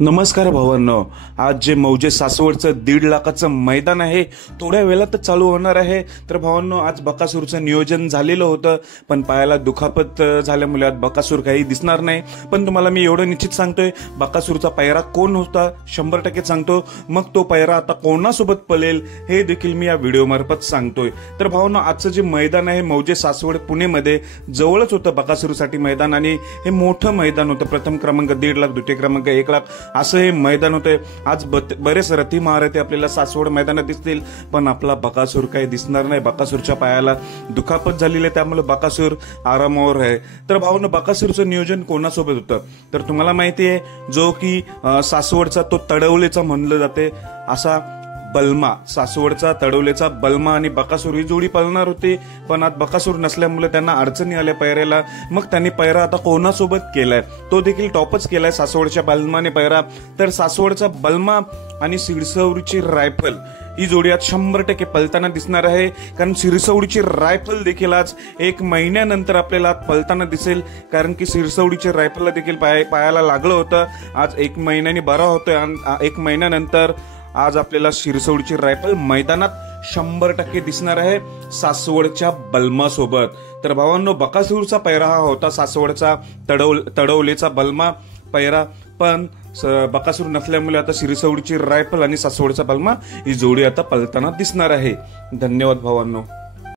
नमस्कार भावांनो, आज जे मौजे सासवडचं 1.5 लाखाचं मैदान आहे थोड्या वेळात चालू होणार आहे। तर भावांनो, आज बकासूरचं नियोजन झालेलं होतं, पण पायाला दुखापत झाल्यामुळे आज बकासूर काही दिसणार नाही। पण तुम्हाला मी एवढं निश्चित सांगतोय, बकासूरचा पायरा कोण होता 100% सांगतो। मग तो पायरा आता कोणासोबत पळेल हे देखील मी या व्हिडिओ मार्फत सांगतोय। तर भावांनो, आजचं जे मैदान आहे मौजे सासवड पुणेमध्ये जवळच होतं बकासूरसाठी मैदान, आणि हे मोठं मैदान होतं। प्रथम क्रमांक 1.5 लाख, द्वितीय क्रमांक 1 लाख असं हे मैदान होते। आज बरेच रथी महारथी आपल्याला सासवड मैदानात दिसतील, पण आपला बकासूर काही दिसणार नाही। बकासूरच्या पायाला दुखापत झालेली आहे, त्यामुळे बकासूर आरामावर आहे। तर भावांनो, बकासूरचं नियोजन कोणासोबत होतं तर तुम्हाला माहिती आहे, जो की सासवडचा तो तडवलेचा म्हणलं जाते असा बलमा, सासवडचा तडवलेचा बलमा आणि बकासूर ही जोडी पळणार होती। पण आज बकासूर नसल्यामुळे त्यांना अडचणी आल्या पैऱ्याला। मग त्यांनी पैरा आता कोणासोबत केलाय, तो देखील टॉपच केलाय सासवडच्या बलमाने पैरा। तर सासवडचा बलमा आणि सिरसवडीची रायफल ही जोडी आज 100% पळताना दिसणार आहे, कारण सिरसवडीची रायफल देखील आज 1 महिन्यानंतर आपल्याला पळताना दिसेल, कारण की सिरसवडीची रायफलला देखील पायाला लागलं होतं। आज 1 महिन्याने बरा होतोय, 1 महिन्यानंतर आज आपल्याला सिरसवडीची रायफल मैदानात 100% दिसणार आहे सासवडच्या बलमा सोबत। तर भावांनो, बकासूरचा पैरा हा होता सासवडचा तडवलेचा बलमा पैरा, पण बकासूर नसल्यामुळे आता सिरसवडीची रायफल आणि सासवडचा बलमा ही जोडी आता पळताना दिसणार आहे। धन्यवाद भावांनो।